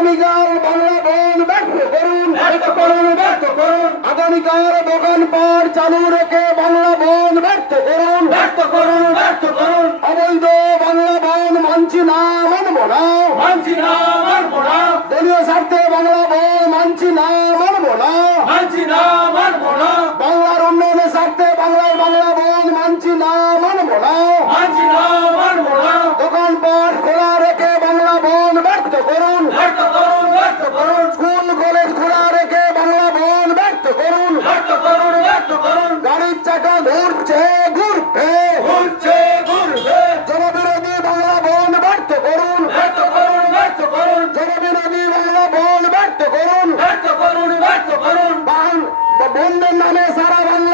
আগামীকাল বাংলা বন ব্যর্থ করুন ব্যর্থ করুন ব্যর্থ করুন। আগামীকাল দোকান পাট চালু রেখে বাংলা বন ব্যর্থ করুন ব্যর্থ করুন ব্যর্থ করুন। অবৈধ বাংলা বন মানছি না মানব না। মানছি না মানব না। দলীয় স্বার্থে বাংলা বন মানছি না মানব না। মানছি না। বন্ধের নামে সারা বাংলায়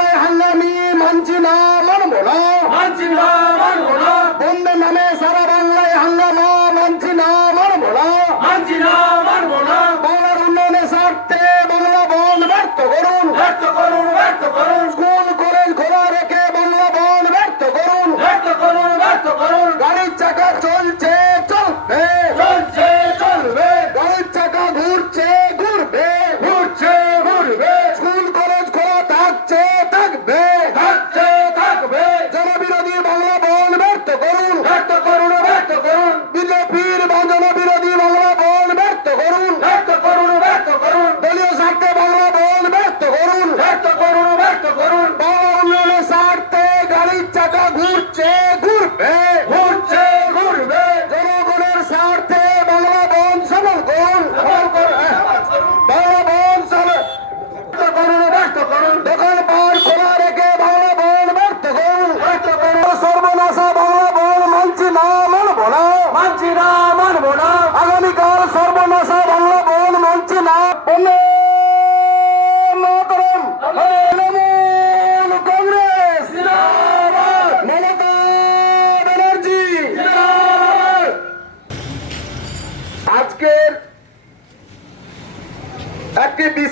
ব্যর্থ করুন ব্যর্থ করুন। বাংলা উন্নয়নের স্বার্থে গাড়ির চাকা ঘুরছে ঘুরবে। ঘুরছে ঘুরবে। জনগণের স্বার্থে বাংলা বন সবল করুন বাংলা বন সবল করুন ব্যর্থ করুন। দোকান পাট খোলা রেখে বাংলা বন ব্যর্থ করুন। ব্যর্থ করুন। সর্বনাশা বাংলা বন মানছি না মানব না। মানছি না মানব না। আগামীকাল সর্বনাশা বাংলা বন মানছি না।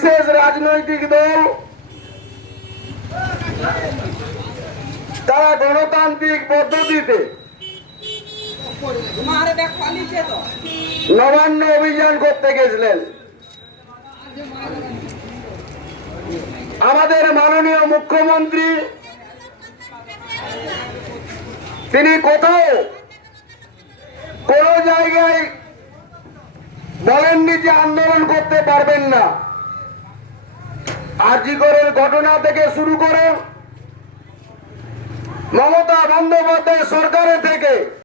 বিশেষ রাজনৈতিক দল। তারা গণতান্ত্রিক পদ্ধতিতে নবান্ন অভিযান করতে গেছিলেন। আমাদের মাননীয় মুখ্যমন্ত্রী, তিনি কোথাও কোন জায়গায় বলেননি যে আন্দোলন করতে পারবেন না। আজিকরের ঘটনা থেকে শুরু করে মমতা বন্দ্যোপাধ্যায় সরকারের থেকে